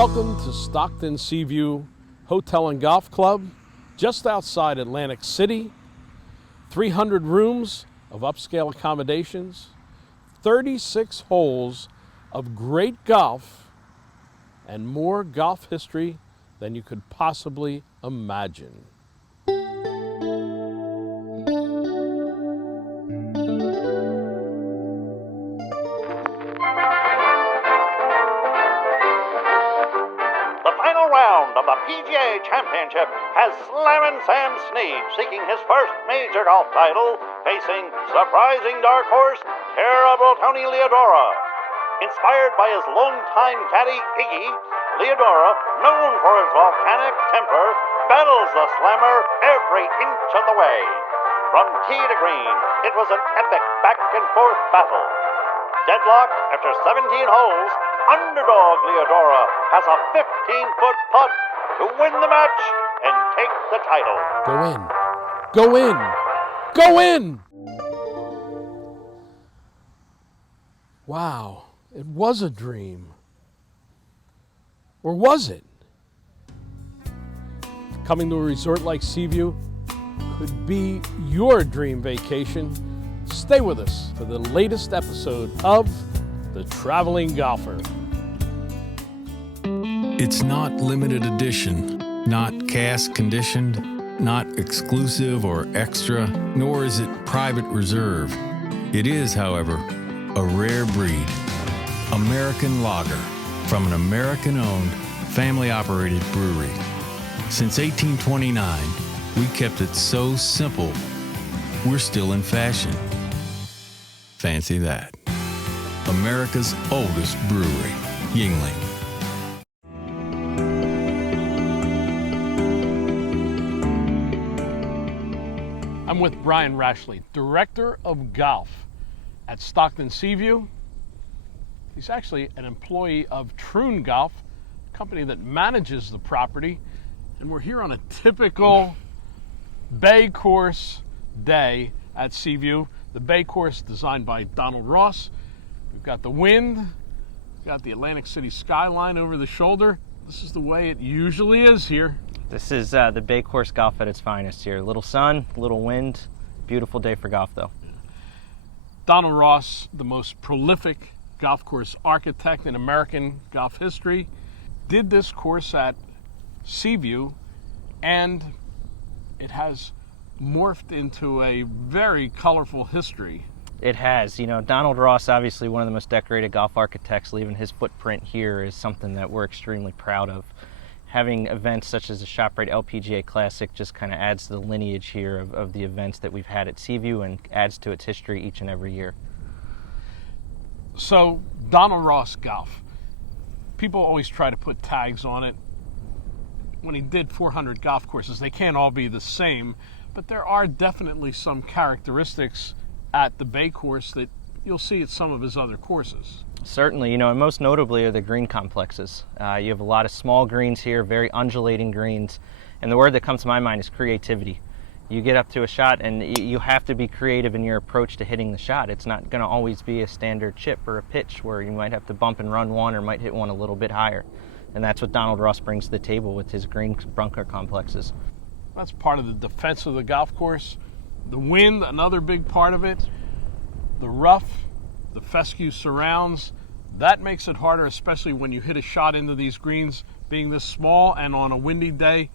Welcome to Stockton Seaview Hotel and Golf Club, just outside Atlantic City. 300 rooms of upscale accommodations, 36 holes of great golf, and more golf history than you could possibly imagine. Round of the PGA Championship has Slammin' Sam Snead seeking his first major golf title, facing surprising dark horse, Terrible Tony Leodora. Inspired by his longtime caddy, Iggy, Leodora, known for his volcanic temper, battles the slammer every inch of the way. From tee to green, it was an epic back-and-forth battle. Deadlocked after 17 holes, underdog Leodora has a 15-foot putt to win the match and take the title. Go in! Go in! Wow, it was a dream. Or was it? Coming to a resort like Seaview could be your dream vacation. Stay with us for the latest episode of The Traveling Golfer. It's not limited edition, not cast conditioned, not exclusive or extra, nor is it private reserve. It is, however, a rare breed. American lager from an American-owned, family-operated brewery. Since 1829, we kept it so simple, we're still in fashion. Fancy that. America's oldest brewery, Yuengling. I'm with Brian Rashley, Director of Golf at Stockton Seaview. He's actually an employee of Troon Golf, a company that manages the property. And we're here on a typical Bay Course day at Seaview. The Bay Course designed by Donald Ross. We've got the wind, we've got the Atlantic City skyline over the shoulder. This is the way it usually is here. This is the Bay Course golf at its finest here. Little sun, little wind, beautiful day for golf though. Donald Ross, the most prolific golf course architect in American golf history, did this course at Seaview, and it has morphed into a very colorful history. It has. You know, Donald Ross, obviously one of the most decorated golf architects, leaving his footprint here is something that we're extremely proud of. Having events such as the ShopRite LPGA Classic just kind of adds to the lineage here of the events that we've had at Seaview and adds to its history each and every year. So, Donald Ross Golf. People always try to put tags on it. When he did 400 golf courses, they can't all be the same, but there are definitely some characteristics at the Bay Course that you'll see at some of his other courses. Certainly, you know, and most notably are the green complexes. You have a lot of small greens here, very undulating greens, and the word that comes to my mind is creativity. You get up to a shot and you have to be creative in your approach to hitting the shot. It's not going to always be a standard chip or a pitch where you might have to bump and run one or might hit one a little bit higher. And that's what Donald Ross brings to the table with his green bunker complexes. That's part of the defense of the golf course. The wind, another big part of it. The rough, the fescue surrounds. That makes it harder, especially when you hit a shot into these greens being this small and on a windy day,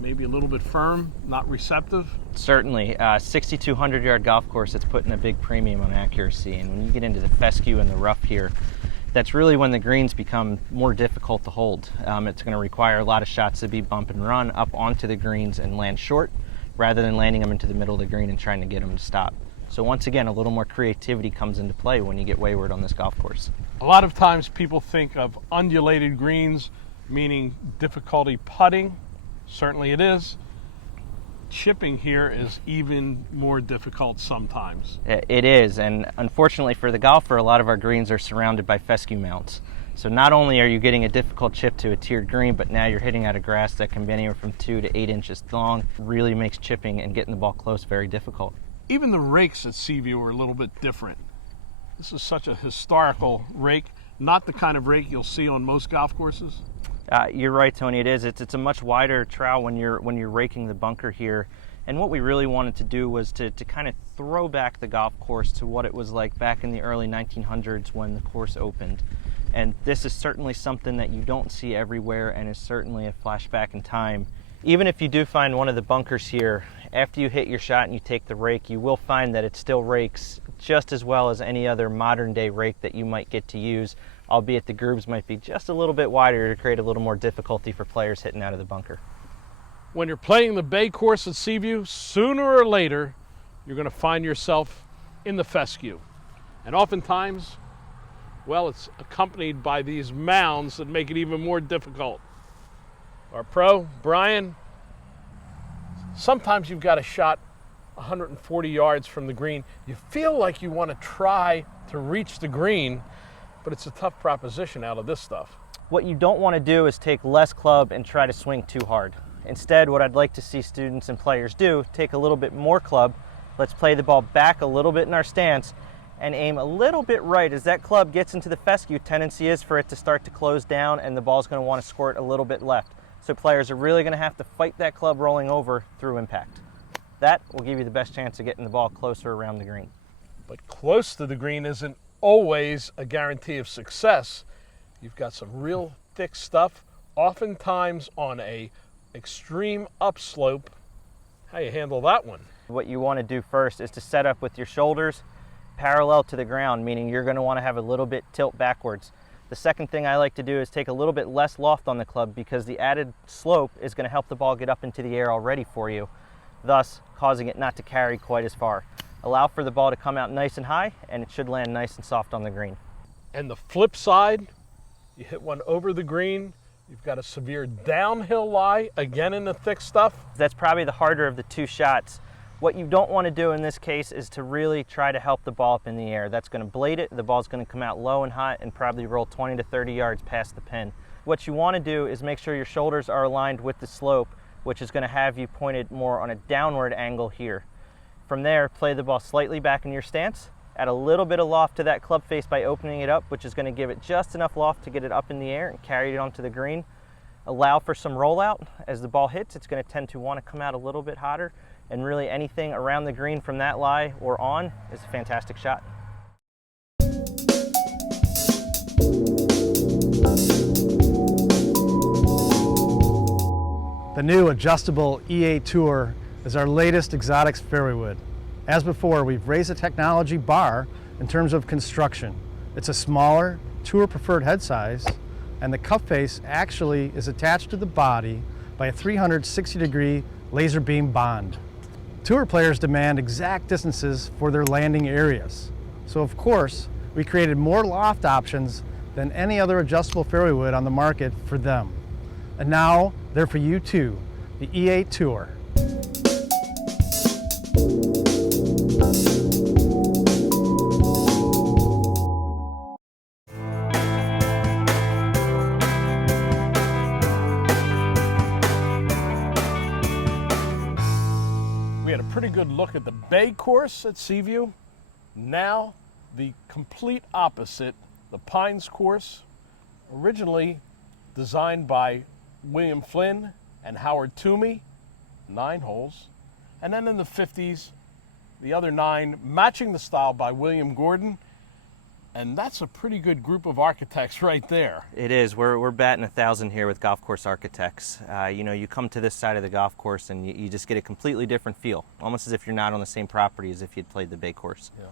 maybe a little bit firm, not receptive. Certainly. 6,200-yard golf course, it's putting a big premium on accuracy. And when you get into the fescue and the rough here, that's really when the greens become more difficult to hold. It's going to require a lot of shots to be bump and run up onto the greens and land short, rather than landing them into the middle of the green and trying to get them to stop. So once again, a little more creativity comes into play when you get wayward on this golf course. A lot of times people think of undulated greens, meaning difficulty putting. Certainly it is. Chipping here is even more difficult sometimes. It is, and unfortunately for the golfer, a lot of our greens are surrounded by fescue mounts. So not only are you getting a difficult chip to a tiered green, but now you're hitting at a grass that can be anywhere from 2 to 8 inches long. Really makes chipping and getting the ball close very difficult. Even the rakes at Seaview are a little bit different. This is such a historical rake, not the kind of rake you'll see on most golf courses. You're right, Tony. It is. It's a much wider trowel when you're raking the bunker here. And what we really wanted to do was to kind of throw back the golf course to what it was like back in the early 1900s when the course opened. And this is certainly something that you don't see everywhere, and is certainly a flashback in time. Even if you do find one of the bunkers here, after you hit your shot and you take the rake, you will find that it still rakes just as well as any other modern day rake that you might get to use, albeit the grooves might be just a little bit wider to create a little more difficulty for players hitting out of the bunker. When you're playing the Bay course at Seaview, sooner or later, you're going to find yourself in the fescue. And oftentimes, well, it's accompanied by these mounds that make it even more difficult. Our pro, Brian, sometimes you've got a shot 140 yards from the green. You feel like you want to try to reach the green, but it's a tough proposition out of this stuff. What you don't want to do is take less club and try to swing too hard. Instead, what I'd like to see students and players do, take a little bit more club, let's play the ball back a little bit in our stance, and aim a little bit right. As that club gets into the fescue, tendency is for it to start to close down and the ball's going to want to squirt a little bit left. So players are really going to have to fight that club rolling over through impact. That will give you the best chance of getting the ball closer around the green. But close to the green isn't always a guarantee of success. You've got some real thick stuff, oftentimes on a extreme upslope. How you handle that one? What you want to do first is to set up with your shoulders parallel to the ground, meaning you're going to want to have a little bit tilt backwards. The second thing I like to do is take a little bit less loft on the club, because the added slope is going to help the ball get up into the air already for you, thus causing it not to carry quite as far. Allow for the ball to come out nice and high, and it should land nice and soft on the green. And the flip side, you hit one over the green, you've got a severe downhill lie, again in the thick stuff. That's probably the harder of the two shots. What you don't want to do in this case is to really try to help the ball up in the air. That's going to blade it, the ball's going to come out low and hot and probably roll 20 to 30 yards past the pin. What you want to do is make sure your shoulders are aligned with the slope, which is going to have you pointed more on a downward angle here. From there, play the ball slightly back in your stance, add a little bit of loft to that club face by opening it up, which is going to give it just enough loft to get it up in the air and carry it onto the green. Allow for some rollout. As the ball hits, it's going to tend to want to come out a little bit hotter, and really anything around the green from that lie or on is a fantastic shot. The new adjustable EA Tour is our latest exotics fairway wood. As before, we've raised the technology bar in terms of construction. It's a smaller, tour preferred head size, and the cup face actually is attached to the body by a 360-degree laser beam bond. Tour players demand exact distances for their landing areas. So of course, we created more loft options than any other adjustable fairway wood on the market for them. And now they're for you too, the EA Tour. We had a pretty good look at the Bay course at Seaview. Now, the complete opposite, the Pines course, originally designed by William Flynn and Howard Toomey, 9 holes. And then in the 50s, the other 9, matching the style by William Gordon. And that's a pretty good group of architects right there. It is. We're batting 1,000 here with golf course architects. You know, you come to this side of the golf course and you just get a completely different feel, almost as if you're not on the same property as if you'd played the Bay course. Yeah.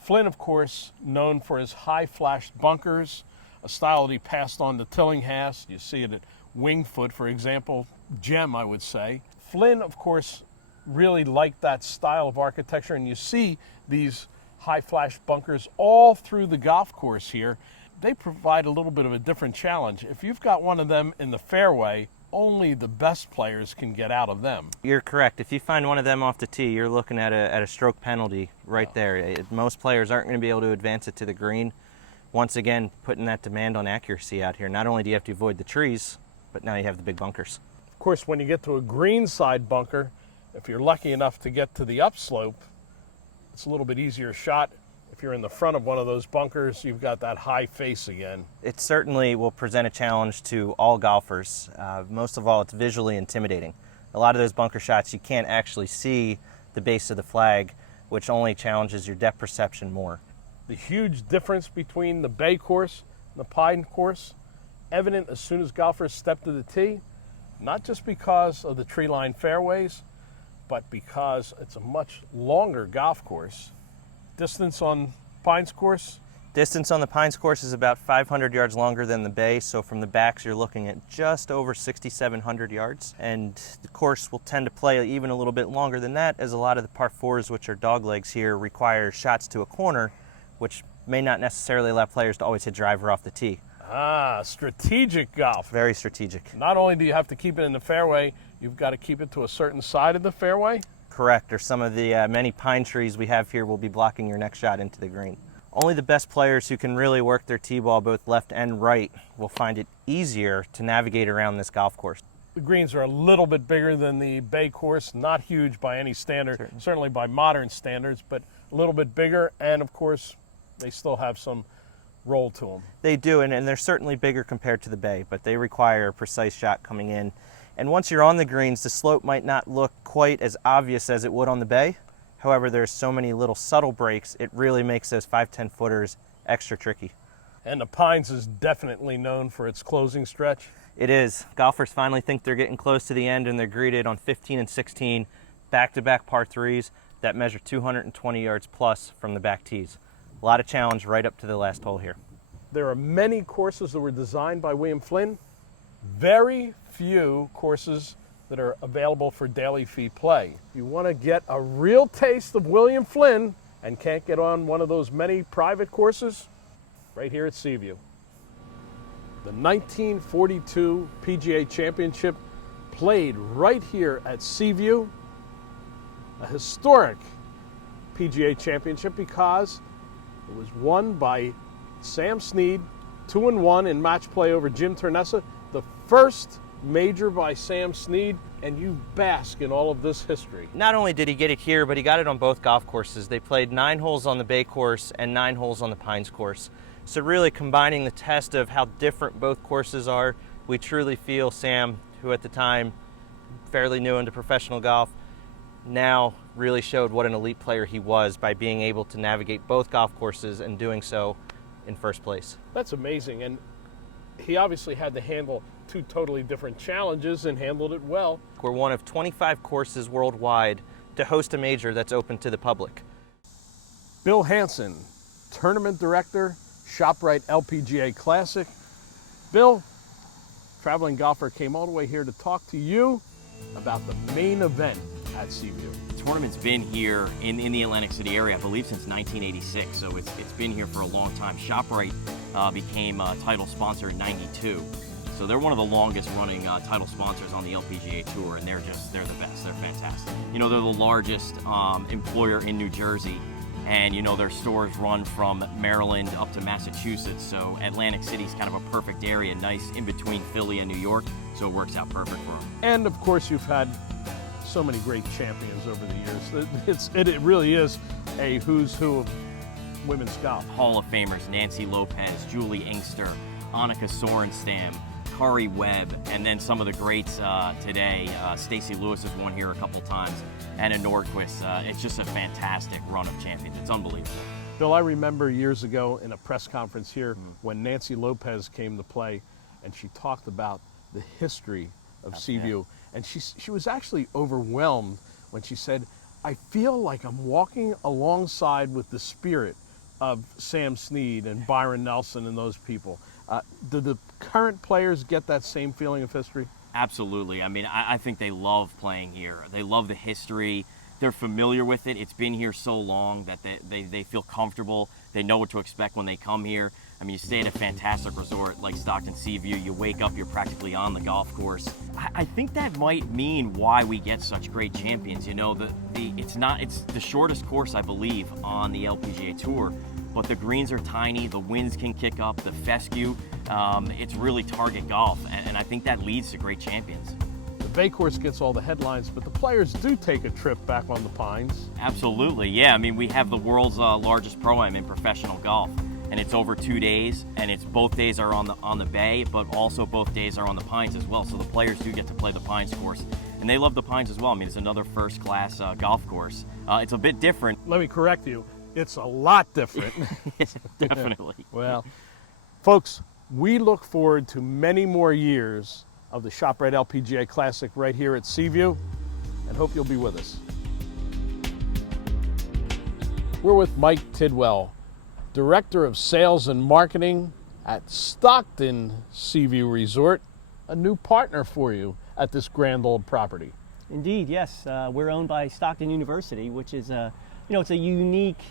Flynn, of course, known for his high flashed bunkers, a style that he passed on to Tillinghast. You see it at Wingfoot, for example, gem, I would say. Flynn, of course, really liked that style of architecture, and you see these high flash bunkers all through the golf course here. They provide a little bit of a different challenge. If you've got one of them in the fairway, only the best players can get out of them. You're correct. If you find one of them off the tee, you're looking at a stroke penalty right there. Most players aren't going to be able to advance it to the green. Once again, putting that demand on accuracy out here. Not only do you have to avoid the trees, but now you have the big bunkers. Of course, when you get to a greenside bunker, if you're lucky enough to get to the upslope, it's a little bit easier shot. if you're in the front of one of those bunkers, you've got that high face again. It certainly will present a challenge to all golfers. Most of all, it's visually intimidating. A lot of those bunker shots, you can't actually see the base of the flag, which only challenges your depth perception more. The huge difference between the Bay course and the Pine course, evident as soon as golfers step to the tee, not just because of the tree-lined fairways, but because it's a much longer golf course. Distance on Pines course? Distance on the Pines course is about 500 yards longer than the Bay, so from the backs you're looking at just over 6,700 yards. And the course will tend to play even a little bit longer than that, as a lot of the par fours, which are doglegs here, require shots to a corner, which may not necessarily allow players to always hit driver off the tee. Ah, strategic golf. Very strategic. Not only do you have to keep it in the fairway, you've got to keep it to a certain side of the fairway. Correct, or some of the many pine trees we have here will be blocking your next shot into the green. Only the best players who can really work their tee ball both left and right will find it easier to navigate around this golf course. The greens are a little bit bigger than the Bay course, not huge by any standard, certainly by modern standards, but a little bit bigger, and of course they still have some roll to them. They do, and they're certainly bigger compared to the Bay, but they require a precise shot coming in. And once you're on the greens, the slope might not look quite as obvious as it would on the Bay. However, there's so many little subtle breaks, it really makes those 5-10 footers extra tricky. And the Pines is definitely known for its closing stretch. It is. Golfers finally think they're getting close to the end, and they're greeted on 15 and 16 back-to-back par threes that measure 220 yards plus from the back tees. A lot of challenge right up to the last hole here. There are many courses that were designed by William Flynn. Very few courses that are available for daily fee play. You want to get a real taste of William Flynn and can't get on one of those many private courses? Right here at Seaview. The 1942 PGA Championship played right here at Seaview. A historic PGA Championship because it was won by Sam Snead, 2-1 in match play over Jim Ternessa. The first major by Sam Snead, and you bask in all of this history. Not only did he get it here, but he got it on both golf courses. They played 9 holes on the Bay course and 9 holes on the Pines course. So really combining the test of how different both courses are, we truly feel Sam, who at the time fairly new into professional golf, now really showed what an elite player he was by being able to navigate both golf courses and doing so in first place. That's amazing, and he obviously had to handle 2 totally different challenges and handled it well. We're one of 25 courses worldwide to host a major that's open to the public. Bill Hansen, Tournament Director, ShopRite LPGA Classic. Bill, traveling golfer, came all the way here to talk to you about the main event at Seaview. The tournament's been here in the Atlantic City area, I believe, since 1986, so it's been here for a long time. ShopRite became a title sponsor in '92, so they're one of the longest running title sponsors on the LPGA Tour, and they're the best. They're fantastic. You know, they're the largest employer in New Jersey, and you know their stores run from Maryland up to Massachusetts, so Atlantic City's kind of a perfect area, nice in between Philly and New York, so it works out perfect for them. And of course, you've had so many great champions over the years. It really is a who's who of women's golf. Hall of Famers Nancy Lopez, Julie Inkster, Annika Sorenstam, Kari Webb, and then some of the greats today. Stacey Lewis has won here a couple times, Anna Nordquist. It's just a fantastic run of champions. It's unbelievable. Bill, I remember years ago in a press conference here when Nancy Lopez came to play, and she talked about the history of Seaview. And she was actually overwhelmed when she said, I feel like I'm walking alongside with the spirit of Sam Snead and Byron Nelson and those people. Do the current players get that same feeling of history? Absolutely. I mean, I think they love playing here. They love the history. They're familiar with it. It's been here so long that they feel comfortable. They know what to expect when they come here. I mean, you stay at a fantastic resort like Stockton Seaview. You wake up, you're practically on the golf course. I think that might mean why we get such great champions. You know, it's the shortest course, I believe, on the LPGA Tour, but the greens are tiny, the winds can kick up, the fescue, it's really target golf, and I think that leads to great champions. The Bay course gets all the headlines, but the players do take a trip back on the Pines. Absolutely, yeah. I mean, we have the world's largest pro-am in professional golf, and it's over 2 days, and it's both days are on the Bay, but also both days are on the Pines as well. So the players do get to play the Pines course, and they love the Pines as well. I mean, it's another first-class golf course. It's a bit different. Let me correct you. It's a lot different. Definitely. Well, folks, we look forward to many more years of the ShopRite LPGA Classic right here at Seaview, and hope you'll be with us. We're with Mike Tidwell, Director of Sales and Marketing at Stockton Seaview Resort, a new partner for you at this grand old property. Indeed, yes. We're owned by Stockton University, which is it's a unique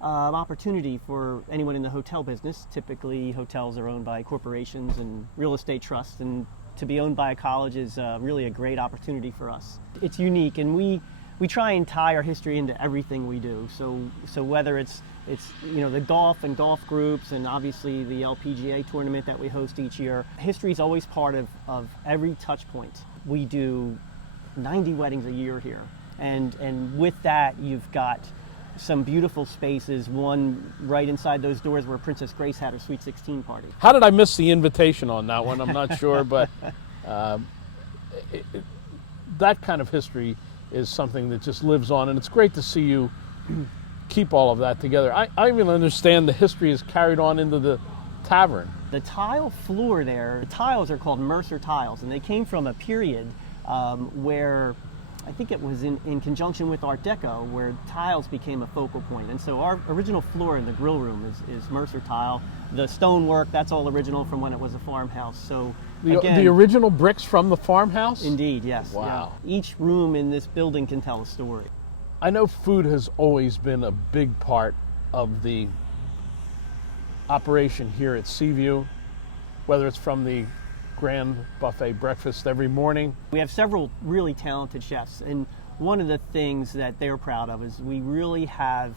opportunity for anyone in the hotel business. Typically, hotels are owned by corporations and real estate trusts, and to be owned by a college is really a great opportunity for us. It's unique, and we try and tie our history into everything we do. So whether it's the golf and golf groups, and obviously the LPGA tournament that we host each year, history is always part of every touch point. We do 90 weddings a year here, and with that you've got some beautiful spaces, one right inside those doors where Princess Grace had her Sweet 16 party. How did I miss the invitation on that one? I'm not sure, but that kind of history is something that just lives on, and it's great to see you keep all of that together. I even understand the history is carried on into the tavern. The tile floor there, the tiles are called Mercer tiles, and they came from a period where I think it was in conjunction with Art Deco, where tiles became a focal point. And so our original floor in the grill room is Mercer tile. The stonework, that's all original from when it was a farmhouse. So the original bricks from the farmhouse? Indeed, yes. Wow. Yeah. Each room in this building can tell a story. I know food has always been a big part of the operation here at Seaview, whether it's from the grand buffet breakfast every morning. We have several really talented chefs, and one of the things that they're proud of is we really have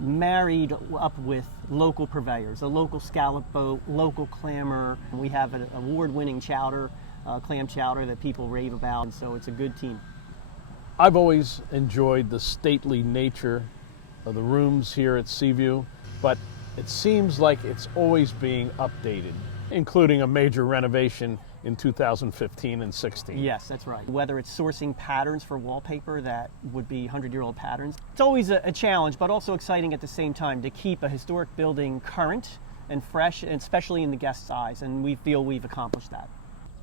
married up with local purveyors, a local scallop boat, local clammer. We have an award-winning chowder, clam chowder that people rave about, and so it's a good team. I've always enjoyed the stately nature of the rooms here at Seaview, but it seems like it's always being updated, including a major renovation in 2015 and 16. Yes, that's right. Whether it's sourcing patterns for wallpaper that would be 100-year-old patterns. It's always a challenge, but also exciting at the same time to keep a historic building current and fresh, and especially in the guest's eyes, and we feel we've accomplished that.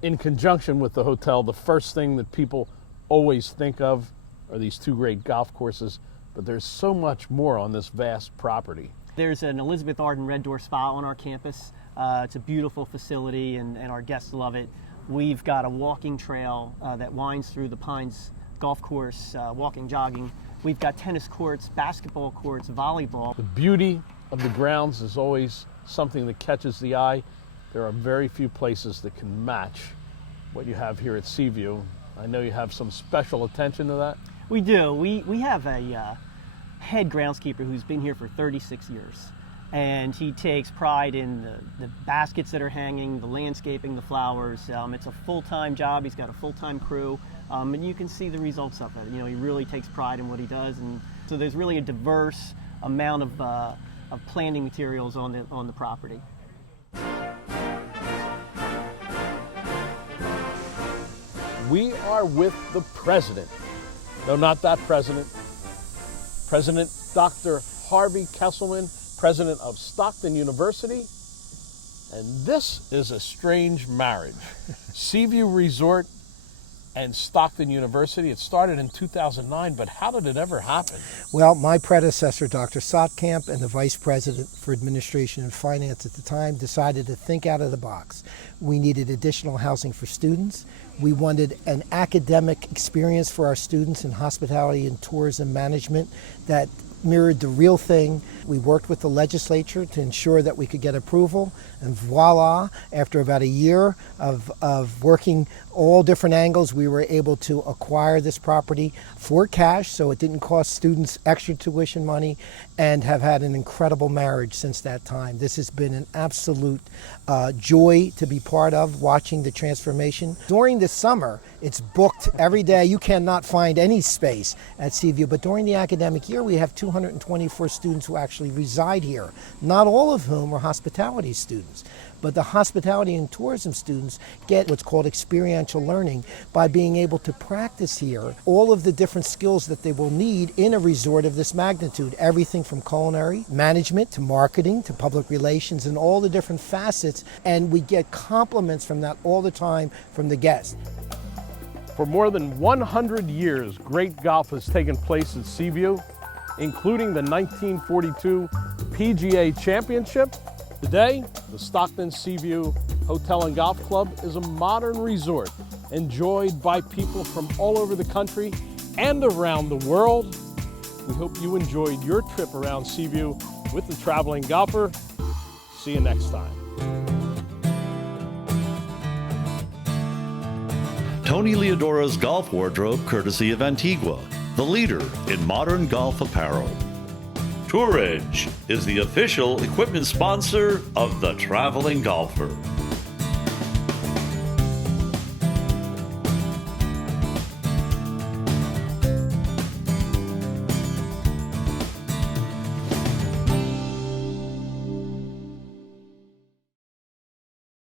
In conjunction with the hotel, the first thing that people always think of are these two great golf courses, but there's so much more on this vast property. There's an Elizabeth Arden Red Door Spa on our campus. It's a beautiful facility, and our guests love it. We've got a walking trail that winds through the Pines golf course, walking, jogging. We've got tennis courts, basketball courts, volleyball. The beauty of the grounds is always something that catches the eye. There are very few places that can match what you have here at Seaview. I know you have some special attention to that. We do. We have a head groundskeeper who's been here for 36 years. And he takes pride in the baskets that are hanging, the landscaping, the flowers. It's a full-time job. He's got a full-time crew, and you can see the results of it. He really takes pride in what he does, and so there's really a diverse amount of planting materials on the property. We are with the president. No, not that president. President Dr. Harvey Kesselman, president of Stockton University. And this is a strange marriage. Seaview Resort and Stockton University. It started in 2009, but how did it ever happen? Well, my predecessor, Dr. Sotkamp, and the vice president for administration and finance at the time decided to think out of the box. We needed additional housing for students. We wanted an academic experience for our students in hospitality and tourism management that mirrored the real thing. We worked with the legislature to ensure that we could get approval, and voila, after about a year of working all different angles, we were able to acquire this property for cash, so it didn't cost students extra tuition money, and have had an incredible marriage since that time. This has been an absolute joy to be part of, watching the transformation. During the summer, it's booked every day. You cannot find any space at Seaview, but during the academic year, we have 224 students who actually reside here, not all of whom are hospitality students. But the hospitality and tourism students get what's called experiential learning by being able to practice here all of the different skills that they will need in a resort of this magnitude. Everything from culinary, management, to marketing, to public relations, and all the different facets. And we get compliments from that all the time from the guests. For more than 100 years, great golf has taken place at Seaview, including the 1942 PGA Championship. Today, the Stockton Seaview Hotel and Golf Club is a modern resort enjoyed by people from all over the country and around the world. We hope you enjoyed your trip around Seaview with the Traveling Golfer. See you next time. Tony Leodora's golf wardrobe, courtesy of Antigua, the leader in modern golf apparel. Tour Edge is the official equipment sponsor of the Traveling Golfer.